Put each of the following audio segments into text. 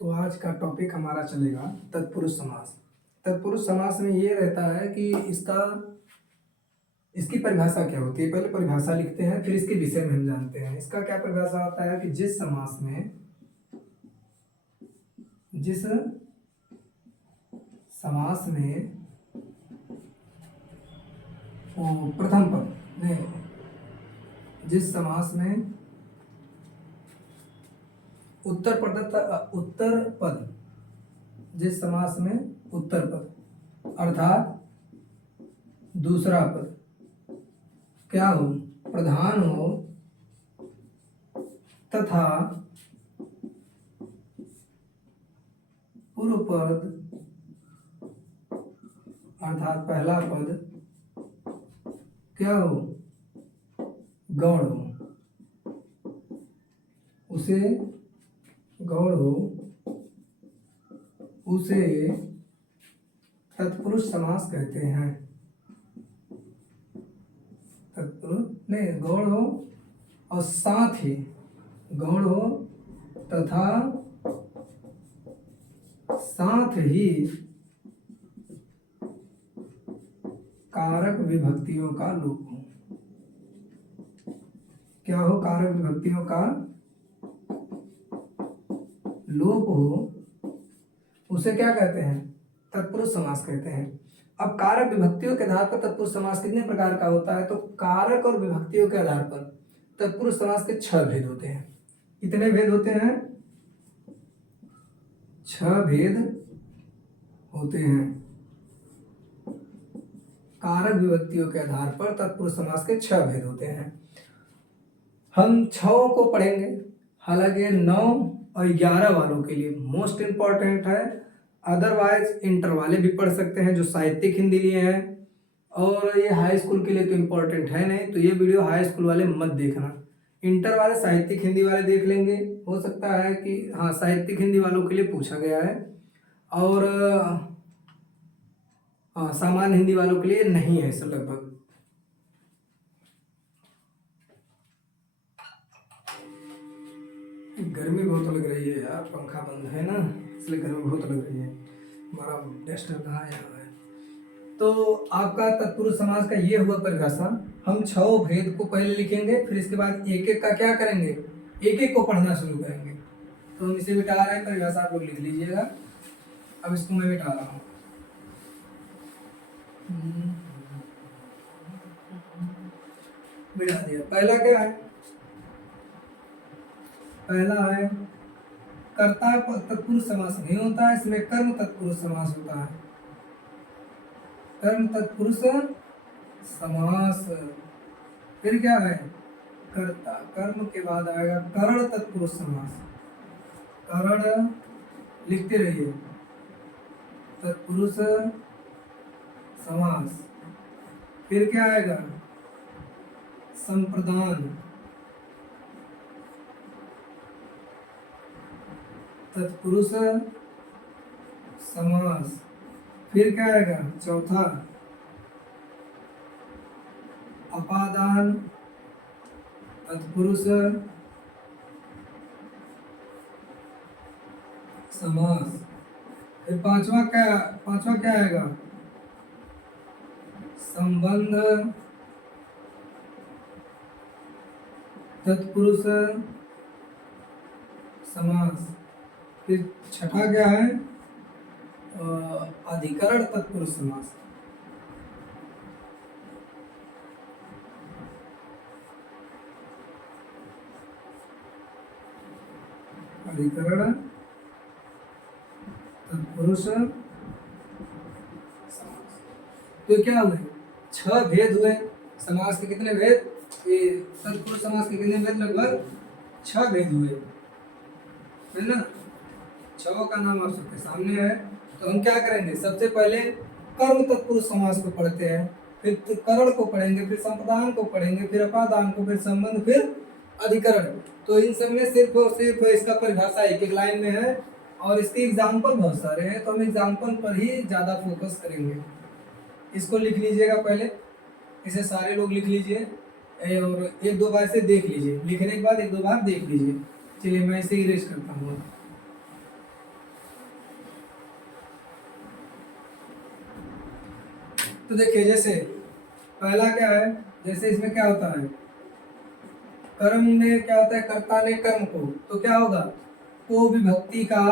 तो आज का टॉपिक हमारा चलेगा तत्पुरुष समास। तत्पुरुष समास में ये रहता है कि इसकी परिभाषा क्या होती है। पहले परिभाषा लिखते हैं, फिर इसके विषय में हम जानते हैं। इसका क्या परिभाषा होता है कि जिस समास में प्रथम पद नहीं, जिस समास में उत्तर पद जिस समास में उत्तर पद अर्थात दूसरा पद क्या हो, प्रधान हो तथा पूर्व पद अर्थात पहला पद क्या हो, गौण हो, उसे गौण हो, उसे तत्पुरुष समास कहते हैं। तत्पुरुष नहीं, गौण हो और साथ ही गौण हो तथा साथ ही कारक विभक्तियों का लोप हो। क्या हो, कारक विभक्तियों का लोप हो, उसे क्या कहते हैं, तत्पुरुष समास कहते हैं। अब कारक विभक्तियों के आधार पर तत्पुरुष समास कितने प्रकार का होता है, तो कारक और विभक्तियों के आधार पर तत्पुरुष समास के 6 भेद होते हैं। कितने भेद होते हैं, 6 भेद होते हैं। कारक विभक्तियों के आधार पर तत्पुरुष समास के 6 भेद होते हैं। हम 6 को पढ़ेंगे, हालांकि 9 और 11 वालों के लिए मोस्ट इंपॉर्टेंट है। अदरवाइज इंटर वाले भी पढ़ सकते हैं जो साहित्यिक हिंदी लिए हैं, और ये हाई स्कूल के लिए तो इम्पोर्टेंट है नहीं, तो ये वीडियो हाई स्कूल वाले मत देखना। इंटर वाले साहित्यिक हिंदी वाले देख लेंगे, हो सकता है कि हाँ साहित्यिक हिंदी वालों के लिए पूछा गया है, और हाँ सामान्य हिंदी वालों के लिए नहीं है ऐसा लगभग। गर्मी बहुत लग रही है यार, पंखा बंद है ना, इसलिए गर्मी बहुत लग रही है। हमारा डेस्टर कहाँ है, यहाँ है। तो आपका तत्पुरुष समास का ये हुआ परिभाषा। हम 6 भेद को पहले लिखेंगे, फिर इसके बाद एक एक का क्या करेंगे, एक एक को पढ़ना शुरू करेंगे। तो हम इसे मिटा रहे हैं, परिभाषा आप लोग लिख लीजिएगा। अब इसको मैं मिटा रहा हूँ। मिटा दिया। पहला क्या है, पहला है कर्ता तत्पुरुष समास नहीं होता है, इसमें कर्म तत्पुरुष समास होता है। कर्म तत्पुरुष समास। फिर क्या है, कर्ता, कर्म के बाद आएगा करण तत्पुरुष समास। करण लिखते रहिए, तत्पुरुष समास। फिर क्या आएगा, संप्रदान तत्पुरुष समास। फिर क्या आएगा, चौथा अपादान तत्पुरुष समास। फिर पांचवा क्या आएगा, संबंध तत्पुरुष समास। फिर छठा क्या है, अधिकरण तत्पुरुष समास। अधिकरण तत्पुरुष समास। तो क्या हुए, 6 भेद हुए समास के। कितने भेद, ये तत्पुरुष समास के कितने भेद, लगभग 6 भेद हुए है ना। 6 का नाम आप सबके सामने है। तो हम क्या करेंगे, सबसे पहले कर्म तत्पुरुष समास को पढ़ते हैं, फिर करण को पढ़ेंगे, फिर संप्रदान को पढ़ेंगे, फिर अपादान को, फिर संबंध, फिर अधिकरण। तो इन सब में सिर्फ और सिर्फ इसका परिभाषा एक लाइन में है, और इसके एग्जाम्पल बहुत सारे हैं, तो हम एग्जाम्पल पर ही ज़्यादा फोकस करेंगे। इसको लिख लीजिएगा पहले, इसे सारे लोग लिख लीजिए, और 1-2 बार से देख लीजिए, लिखने के बाद 1-2 बार देख लीजिए। चलिए मैं इसे इरेज करता हूँ। तो देखिए जैसे पहला क्या है, जैसे इसमें क्या होता है, कर्म में क्या होता है, कर्ता ने कर्म को, तो क्या होगा, को विभक्ति का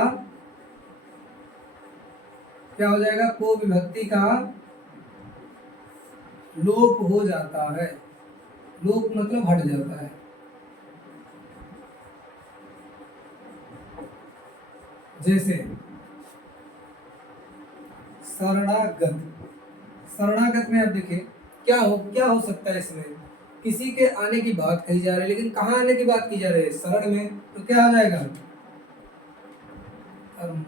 क्या हो जाएगा, को विभक्ति का लोप हो जाता है। लोप मतलब हट जाता है। जैसे शरणागत, शरणागत में आप देखिए क्या हो सकता है, इसमें किसी के आने की बात कही जा रही है, लेकिन कहाँ आने की बात की जा रही है, शरण में, तो क्या हो जाएगा, कर्म,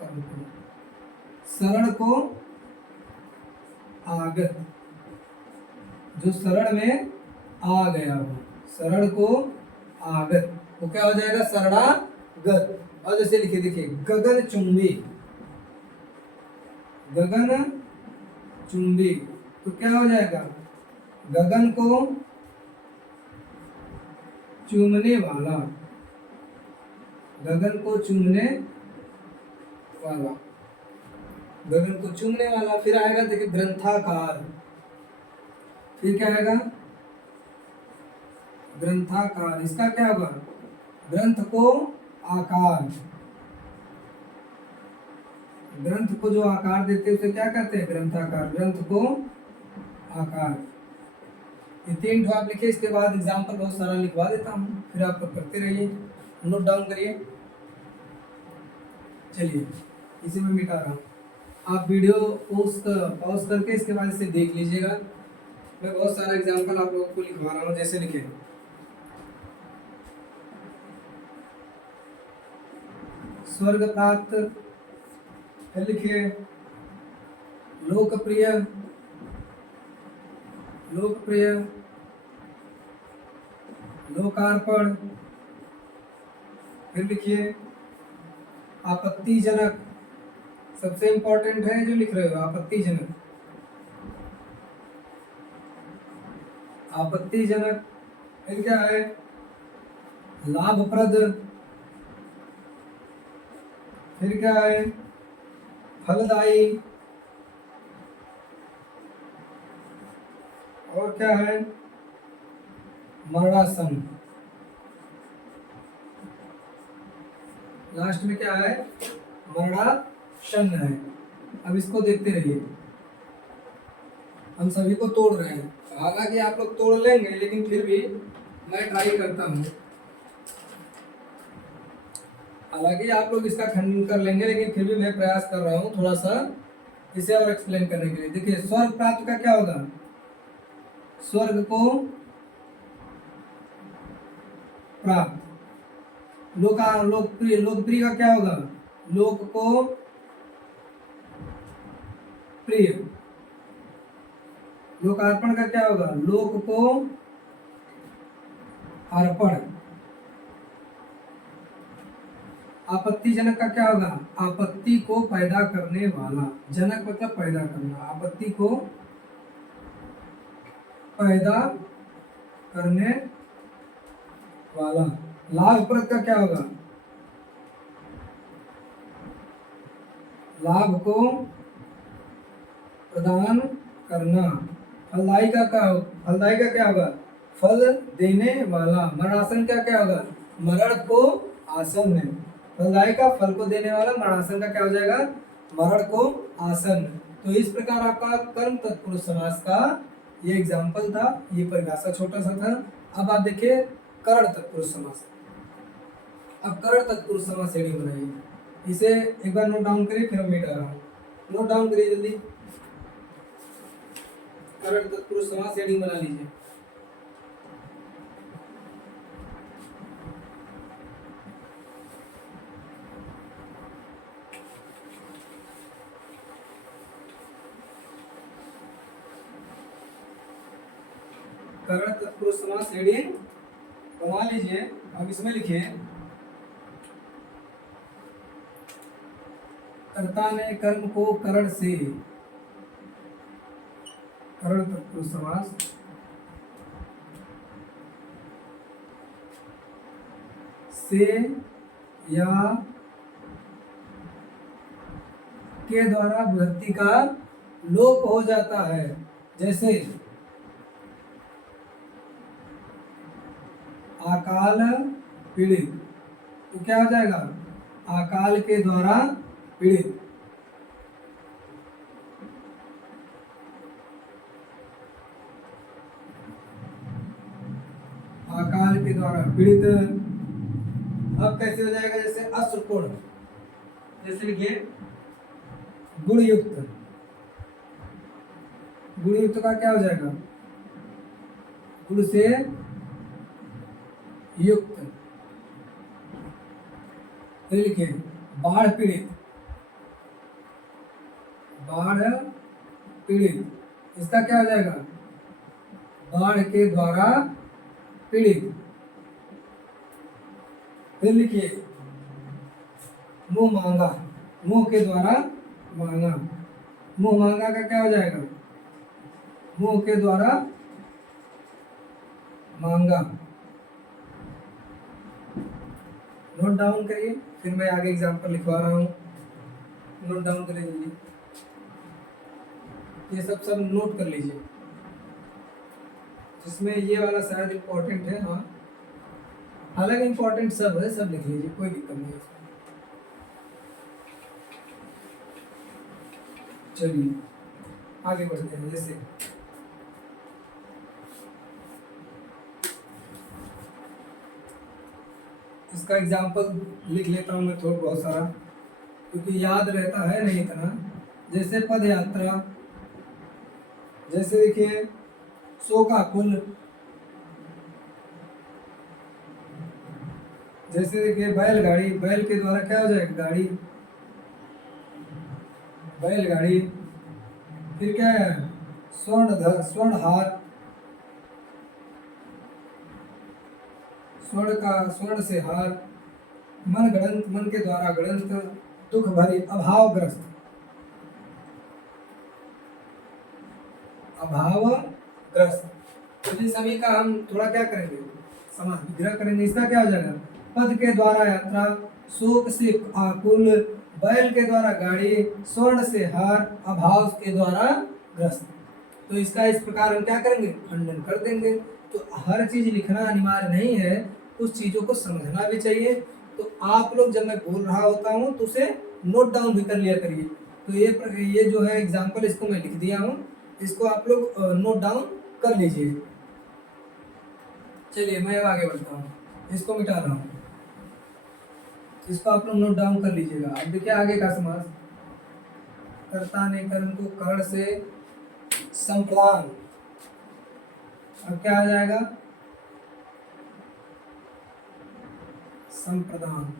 कर्म को, शरण को आगत, जो शरण में आ गया हो, शरण को आगत, वो क्या हो जाएगा, शरणागत। और जैसे लिखे देखिए गगन चुंबी, गगन चुंबी, तो क्या हो जाएगा, गगन को चूमने वाला, गगन को चूमने वाला, गगन को चूमने वाला। फिर आएगा देखिए ग्रंथाकार, फिर क्या आएगा, ग्रंथाकार, इसका क्या होगा, ग्रंथ को आकार, ग्रंथ को जो आकार देते हैं उसे क्या कहते हैं, ग्रंथाकार, ग्रंथ को आकार। ये 3 ठो आप लिखिए, इसके बाद एग्जाम्पल बहुत सारा लिखवा देता हूँ, फिर आप करते रहिए, नोट डाउन करिए। चलिए इसे मैं मिटा रहा हूँ, आप वीडियो पॉज करके इसके बाद इसे देख लीजिएगा। मैं बहुत सारा एग्जाम्पल आप लोगों को लिखवा रहा हूँ। जैसे लिखे स्वर्ग प्राप्त, फिर लिखिए लोकप्रिय, लोकप्रिय, लोकार्पण, फिर लिखिए आपत्तिजनक, सबसे इंपॉर्टेंट है जो लिख रहे हो, आपत्तिजनक, आपत्तिजनक। फिर क्या है, लाभप्रद, फिर क्या है, फलदायी, और क्या है, मरणासन। लास्ट में क्या है, मरणासन है। अब इसको देखते रहिए, हम सभी को तोड़ रहे हैं, हालांकि आप लोग तोड़ लेंगे, लेकिन फिर भी मैं ट्राई करता हूँ। हालांकि आप लोग इसका खंडन कर लेंगे, लेकिन फिर भी मैं प्रयास कर रहा हूँ थोड़ा सा इसे और एक्सप्लेन करने के लिए। देखिए स्वर्ग प्राप्त का क्या होगा, स्वर्ग को प्राप्त, लोकप्रिय, लोकप्रिय का क्या होगा, लोक को प्रिय, लोकार्पण का क्या होगा, लोक को अर्पण, आपत्तिजनक का क्या होगा, आपत्ति को पैदा करने वाला, जनक मतलब पैदा करना, आपत्ति को पैदा करने वाला। लाभप्रद का क्या होगा, लाभ को प्रदान करना। फलदायी का क्या होगा, फलदायी का क्या होगा, फल देने वाला। मरणासन का क्या होगा, मरण को आसन है। फलदायी का फल को देने वाला, मरणासन का क्या हो जाएगा, मरण को आसन। तो इस प्रकार आपका कर्म तत्पुरुष समास का ये एग्जाम्पल था, ये परिभाषा छोटा सा था। अब आप देखिए करण तत्पुरुष समास। अब करण तत्पुरुष समास हेडिंग बनाइए, इसे एक बार नोट डाउन करिए, फिर मैं मिटा रहा हूँ, नोट डाउन करिए जल्दी। करण तत्पुरुष समास हेडिंग बना लीजिए। करण तत्पुरुष समास हेडिंग बना लीजिए। अब इसमें लिखिए कर्ता ने कर्म को करण से, करण तत्पुरुष समास से या के द्वारा विभक्ति का लोप हो जाता है। जैसे अकाल पीड़ित, तो क्या हो जाएगा? अकाल के द्वारा पीड़ित। अकाल के द्वारा पीड़ित। अब कैसे हो जाएगा? जैसे अश्रुपूर्ण, जैसे लिखिए गुणयुक्त। गुणयुक्त का क्या हो जाएगा? गुण से युक्त। फिर लिखिए बाढ़ पीड़ित। बाढ़ पीड़ित, इसका क्या हो जाएगा? बाढ़ के द्वारा पीड़ित। फिर लिखिए मुंह मांगा। मुंह के द्वारा मांगा। मुंह मांगा का क्या हो जाएगा? मुंह के द्वारा मांगा। नोट डाउन करिए, फिर मैं आगे एग्जांपल लिखवा रहा हूँ। नोट डाउन कर लीजिए, ये सब नोट कर लीजिए। जिसमें ये वाला शायद इम्पोर्टेंट है। हाँ, हालांकि इम्पोर्टेंट सब है, सब लिख लीजिए, कोई दिक्कत नहीं है। चलिए आगे बढ़ते हैं। जैसे इसका एग्जाम्पल लिख लेता हूँ मैं थोड़ा बहुत सारा, क्योंकि याद रहता है नहीं इतना। जैसे पद यात्रा, जैसे देखिए शोकाकुल, जैसे देखिए बैलगाड़ी। बैल के द्वारा क्या हो जाएगा? गाड़ी, बैलगाड़ी। फिर क्या है? स्वर्णहार। स्वर्ण से हार। मन गणंत, मन के द्वारा गणंत। दुख भरी, अभावग्रस्त। अभावग्रस्त। तो इन सभी का हम थोड़ा क्या करेंगे? समास विग्रह करेंगे। इसका क्या हो जाएगा? पद के द्वारा यात्रा, शोक से आकुल, बैल के द्वारा गाड़ी, स्वर्ण से हार, अभाव के द्वारा ग्रस्त। तो इसका इस प्रकार हम क्या करेंगे? खंडन कर देंगे। तो हर चीज लिखना अनिवार्य नहीं है, कुछ चीजों को समझना भी चाहिए। तो आप लोग जब मैं बोल रहा होता हूँ तो उसे नोट डाउन भी कर लिया करिए। तो ये जो है एग्जाम्पल, इसको मैं लिख दिया हूँ, इसको आप लोग नोट डाउन कर लीजिए। चलिए मैं अब आगे बढ़ता हूँ, इसको मिटा रहा हूँ, इसको आप लोग नोट डाउन कर लीजिएगा। अब देखिए आगे का समास। कर्ता ने कर्म को कर्ण से संप्रदान। अब क्या आ जाएगा? संप्रदान।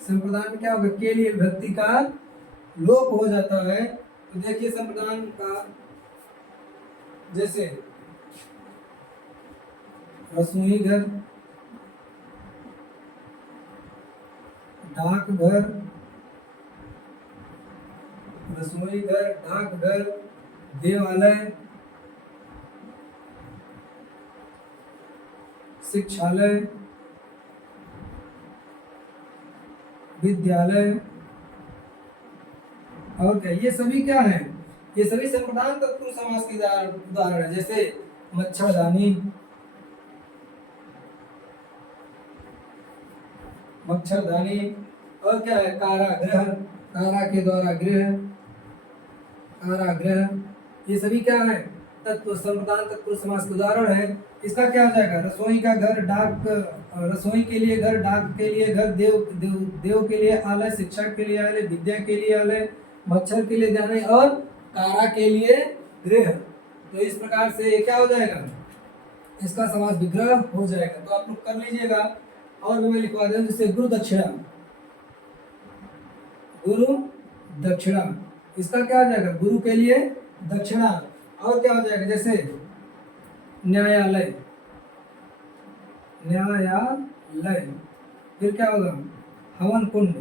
संप्रदान में क्या होगा? के लिए विभक्ति का लोप हो जाता है। तो देखिए संप्रदान का, जैसे रसोई घर, डाकघर, रसोई घर, डाकघर, देवालय, शिक्षालय, विद्यालय, और क्या, ये सभी क्या है? ये सभी संप्रदान तत्पुरुष समास के उदाहरण है। जैसे मच्छरदानी, मच्छरदानी, और क्या है? कारागृह, कारा के द्वारा गृह, कारागृह। ये सभी क्या है? तत्व संप्रदान तत्पुरुष समास के उदाहरण है। इसका क्या हो जाएगा? रसोई का घर, डाक, रसोई के लिए घर, डाक के लिए घर, देव के लिए आलय, शिक्षा के लिए आलय, विद्या के लिए आलय, मच्छर के लिए दाने, और कारा के लिए गृह। तो इस प्रकार से ये क्या हो जाएगा? इसका समास विग्रह हो जाएगा। तो आप लोग कर लीजिएगा। और भी मैं लिखवा दूं, जैसे गुरु दक्षिणा। गुरु दक्षिणा, इसका क्या हो जाएगा? गुरु के लिए दक्षिणा। और क्या हो जाएगा? जैसे न्यायालय, न्यायालय। फिर क्या होगा? हवन कुंड,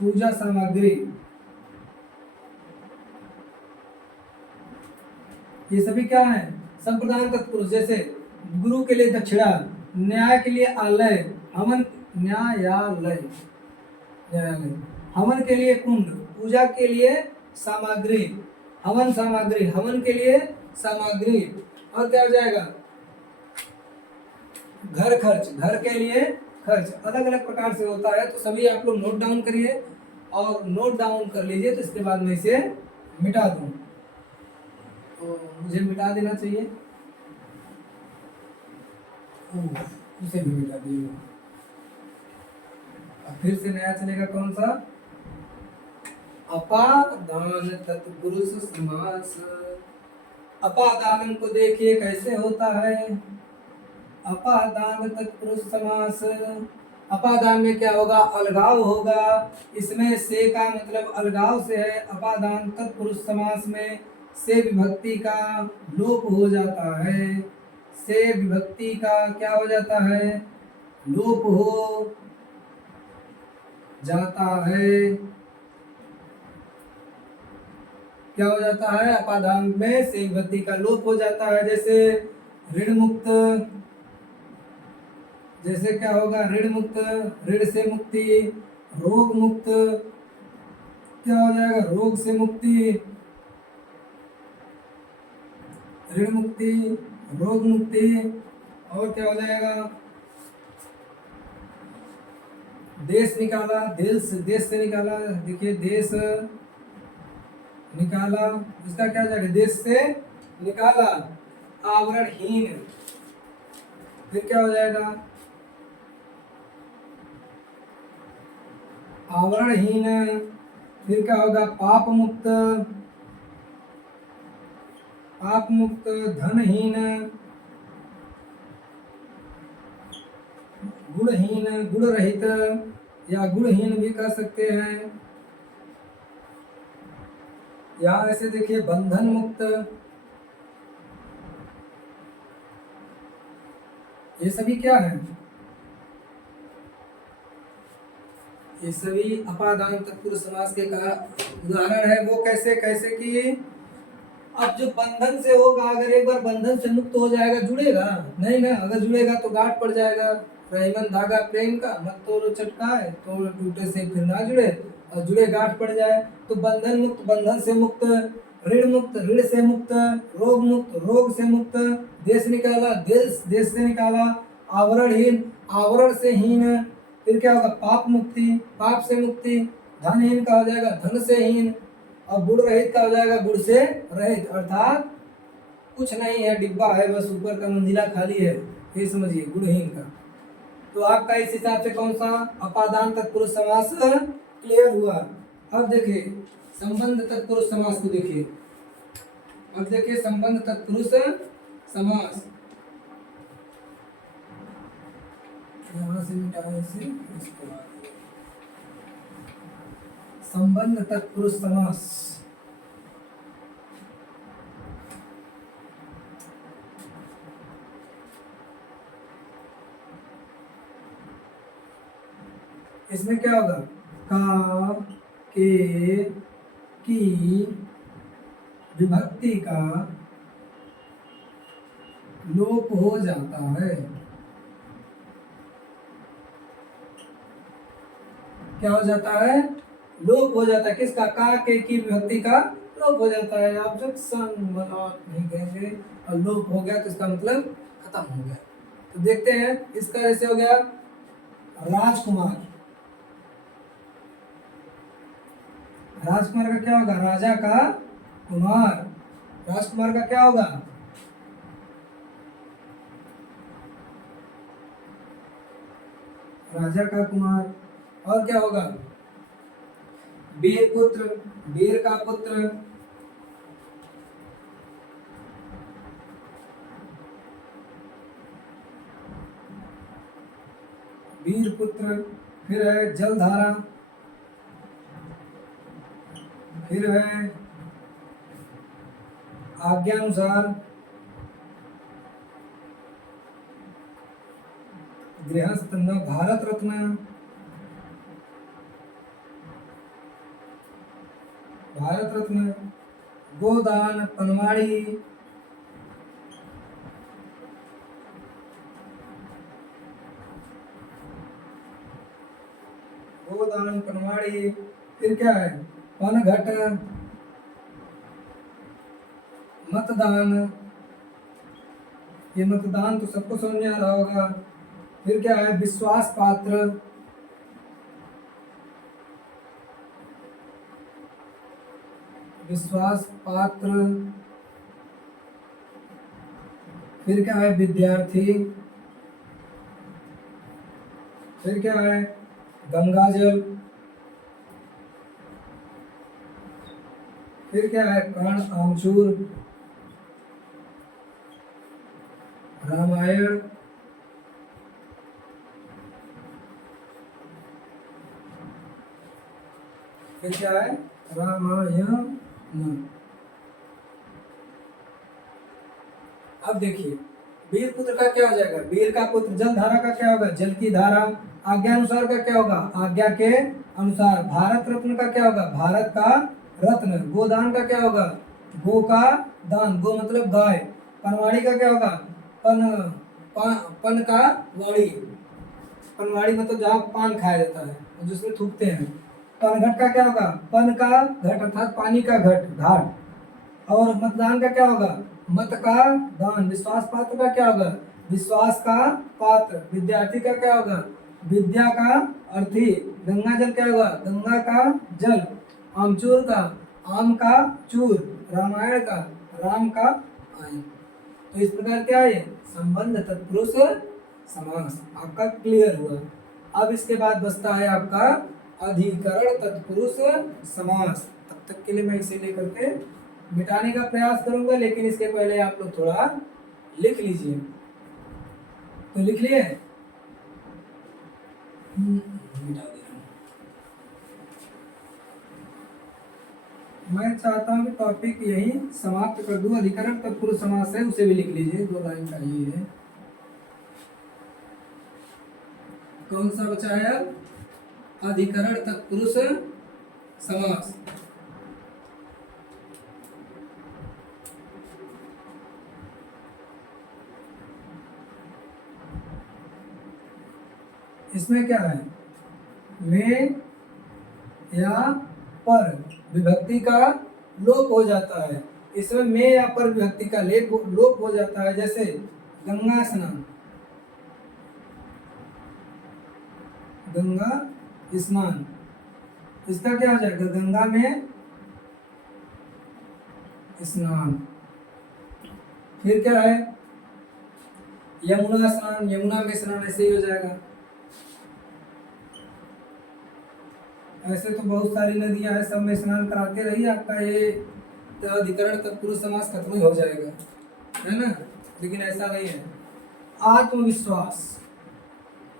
पूजा सामग्री। ये सभी क्या है? संप्रदान तत्पुरुष। जैसे गुरु के लिए दक्षिणा, न्याय के लिए आलय, हवन, न्यायालय, न्यायालय, हवन के लिए कुंड, पूजा के लिए सामग्री, हवन सामग्री, हवन के लिए सामग्री। और क्या हो जाएगा? घर खर्च, घर के लिए खर्च। अलग अलग प्रकार से होता है, तो सभी आप लोग नोट डाउन करिए और नोट डाउन कर लीजिए, तो इसके बाद मैं इसे मिटा दूं। तो मुझे मिटा देना चाहिए, इसे भी मिटा दिए। अब फिर से नया चलेगा, कौन सा? अपादान तत्पुरुष समास। अपादान को देखिए कैसे होता है। अपादान तत्पुरुष समास, अपादान में क्या होगा? अलगाव होगा। इसमें से का मतलब अलगाव से है। अपादान तत्पुरुष समास में से विभक्ति का लोप हो जाता है। से विभक्ति का क्या हो जाता है? लोप हो जाता है। क्या हो जाता है? अपादान में से विभक्ति का लोप हो जाता है। जैसे ऋण मुक्त, जैसे क्या होगा? ऋण मुक्त, ऋण से मुक्ति। रोग मुक्त, क्या हो जाएगा? रोग से मुक्ति। ऋण मुक्ति, रोग मुक्ति। और क्या हो जाएगा? देश निकाला, देश से निकाला। देखिए देश निकाला, इसका क्या हो जाएगा? देश से निकाला। आवरणहीन, फिर क्या हो जाएगा? आवरणहीन। फिर क्या होगा? पाप मुक्त, पाप मुक्त। धनहीन, गुणहीन, गुण रहित या गुणहीन भी कह सकते हैं। या ऐसे देखिए बंधन मुक्त, ये सभी क्या है? ये सभी अपादान तत्पुरुष समास के का उदाहरण है। वो कैसे कैसे कि अब जो बंधन से होगा, अगर एक बार बंधन से मुक्त हो जाएगा, जुड़ेगा नहीं ना। अगर जुड़ेगा तो गांठ पड़ जाएगा। रहीमन धागा प्रेम का, मत तोड़ो चटकाए, तोड़ टूटे से फिर ना जुड़े, और जुड़े गांठ पड़ जाए। तो बंधन मुक्त, बंधन से मुक्त। ऋण मुक्त, ऋण से मुक्त। रोग मुक्त, रोग से मुक्त। देश निकाला, देश से निकाला। आवरणहीन, आवरण से हीन। फिर क्या होगा? पाप मुक्ति, पाप से मुक्ति। धनहीन का हो जाएगा धन से हीन। और गुण रहित का हो जाएगा गुण से रहित। अर्थात कुछ नहीं है, डिब्बा है बस, ऊपर का मंजिला खाली है, ये समझिए गुणहीन का। तो आपका इस हिसाब से कौन सा अपादान तत्पुरुष समास क्लियर हुआ। अब देखिए संबंध तत्पुरुष समास को देखिए। अब देखिए संबंध तत्पुरुष समास, यहां से मिटाए इसे, इसको संबंध तत्पुरुष समास। इसमें क्या होगा? का, के, की विभक्ति का लोप हो जाता है। क्या हो जाता है? लोप हो जाता है। किसका? का, के की विभक्ति का लोप हो जाता है। आप जब नहीं कहेंगे और लोप हो गया तो इसका मतलब खत्म हो गया। तो देखते हैं इसका जैसे हो गया राजकुमार। राजकुमार का क्या होगा? राजा का कुमार। राजकुमार का क्या होगा? राजा का कुमार। और क्या होगा? वीर पुत्र, वीर का पुत्र। वीर पुत्र। फिर है जलधारा। फिर है आज्ञानुसार। गृहस्थ न भारत रत्न। भारत रत्न। गोदान पनवाड़ी। गोदान, पनवाड़ी। फिर क्या है, पनघट, मतदान, ये मतदान तो सबको समझ में आ रहा होगा। फिर क्या है, विश्वास पात्र, विश्वास पात्र। फिर क्या है, विद्यार्थी। फिर क्या है, गंगाजल। फिर क्या है, कर्ण, आमचूर, रामायण। फिर क्या है, रामायण। अब देखिए, वीर पुत्र का क्या हो जाएगा, वीर का पुत्र। जल धारा का क्या होगा, जल की धारा। आज्ञा अनुसार का क्या होगा, आज्ञा के अनुसार। भारत रत्न का क्या होगा, भारत का रत्न। गोदान का क्या होगा, गो का दान, गो मतलब गाय। पनवाड़ी का क्या होगा, पन का वाड़ी, पनवाड़ी मतलब जहाँ पान खाया जाता है, जिसमें थूकते हैं। पनघट का क्या होगा, पन का घट अर्थात पानी का घट, घाट। और मतदान का क्या होगा, मत का दान। विश्वास पात्र का क्या होगा, विश्वास का पात्र। विद्यार्थी का क्या होगा, विद्या का अर्थी। गंगा जल क्या होगा, गंगा का जल। आमचूर का, आम का चूर। रामायण का, राम का आयन। तो इस प्रकार क्या है, संबंध तत्पुरुष समास आपका क्लियर हुआ। अब इसके बाद बचता है आपका अधिकरण तत्पुरुष समास। तब तक के लिए मैं इसे लेकर के मिटाने का प्रयास करूंगा, लेकिन इसके पहले आप लोग थोड़ा लिख लीजिए। तो लिख लिए, मिटा दे रहा हूं। मैं चाहता हूं कि टॉपिक यही समाप्त कर दूं। अधिकरण तत्पुरुष समास है, उसे भी लिख लीजिए, 2 लाइन का ही है। कौन सा बचा है अब, अधिकरण तत्पुरुष समास। इसमें क्या है, में या पर विभक्ति का लोप हो जाता है। इसमें में या पर विभक्ति का लोप हो जाता है। जैसे गंगा स्नान, गंगा स्नान, इसका क्या हो जाएगा, गंगा में स्नान। फिर क्या है, यमुना स्नान, यमुना में स्नान, ऐसे ही हो जाएगा। ऐसे तो बहुत सारी नदियां हैं, सब में स्नान कराते रहिए, आपका ये अधिकरण तत्पुरुष समास खत्म ही हो जाएगा, है ना। लेकिन ऐसा नहीं है। आत्मविश्वास,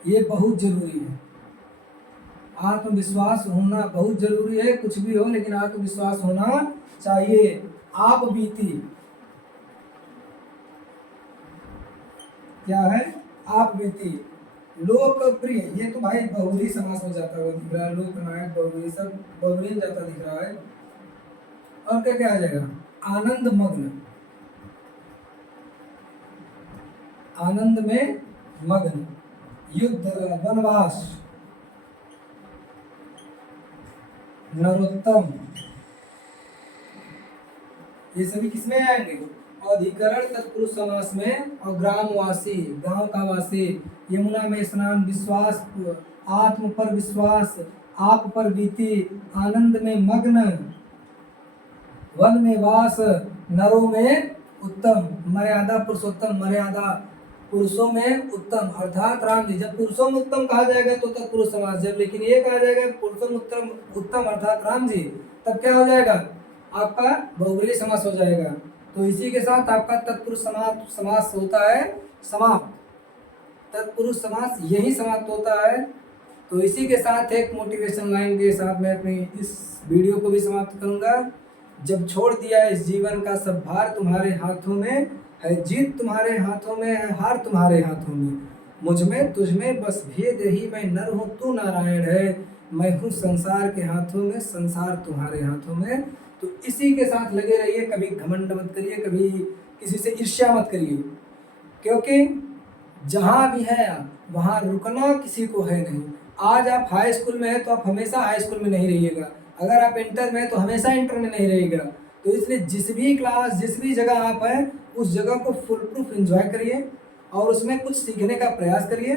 ये बहुत जरूरी है। आत्मविश्वास होना बहुत जरूरी है। कुछ भी हो, लेकिन आत्मविश्वास होना चाहिए। आप बीती, क्या है, आप बीती। लोकप्रिय, ये तो भाई बहुरी समास हो जाता है, दिख रहा है। लोकनायक, बहुरी, सब बहुरी में जाता दिख रहा है। और क्या क्या आ जाएगा, आनंद मग्न, आनंद में मग्न। युद्ध, वनवास, नरोत्तम, ये सभी किसमें आएंगे, अधिकरण तत्पुरुष समास में। और ग्रामवासी, गांव का वासी। यमुना में स्नान, विश्वास, आत्म पर विश्वास, आप पर बीती, आनंद में मग्न, वन में वास, नरों में उत्तम, मर्यादा पुरुषोत्तम, मर्यादा पुरुषों में उत्तम अर्थात राम जी। जब पुरुषों में उत्तम कहा जाएगा तो तत्पुरुष समास, जब लेकिन ये कहा जाएगा पुरुषों में उत्तम उत्तम अर्थात राम जी, तब क्या हो जाएगा, आपका बहुब्रीहि समास हो जाएगा। तो इसी के साथ आपका तत्पुरुष समास होता है समाप्त। तत्पुरुष समास यही समाप्त होता है। तो इसी के साथ एक मोटिवेशन लाइन के साथ मैं अपनी इस वीडियो को भी समाप्त करूंगा। जब छोड़ दिया इस जीवन का सब भार, तुम्हारे हाथों में है जीत, तुम्हारे हाथों में है हार, तुम्हारे हाथों में। मुझ में तुझ में बस भेद ही, मैं नर हूँ तू नारायण है, मैं हूँ संसार के हाथों में, संसार तुम्हारे हाथों में। तो इसी के साथ लगे रहिए, कभी घमंड मत करिए, कभी किसी से ईर्ष्या मत करिए, क्योंकि जहाँ भी है आप वहाँ रुकना किसी को है नहीं। आज आप हाई स्कूल में हैं तो आप हमेशा हाई स्कूल में नहीं रहिएगा, अगर आप इंटर में हैं तो हमेशा इंटर में नहीं रहिएगा। तो इसलिए जिस भी क्लास, जिस भी जगह आप हैं, उस जगह को फुल प्रूफ एंजॉय करिए और उसमें कुछ सीखने का प्रयास करिए।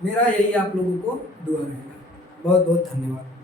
मेरा यही आप लोगों को दुआ रहेगा। बहुत बहुत धन्यवाद।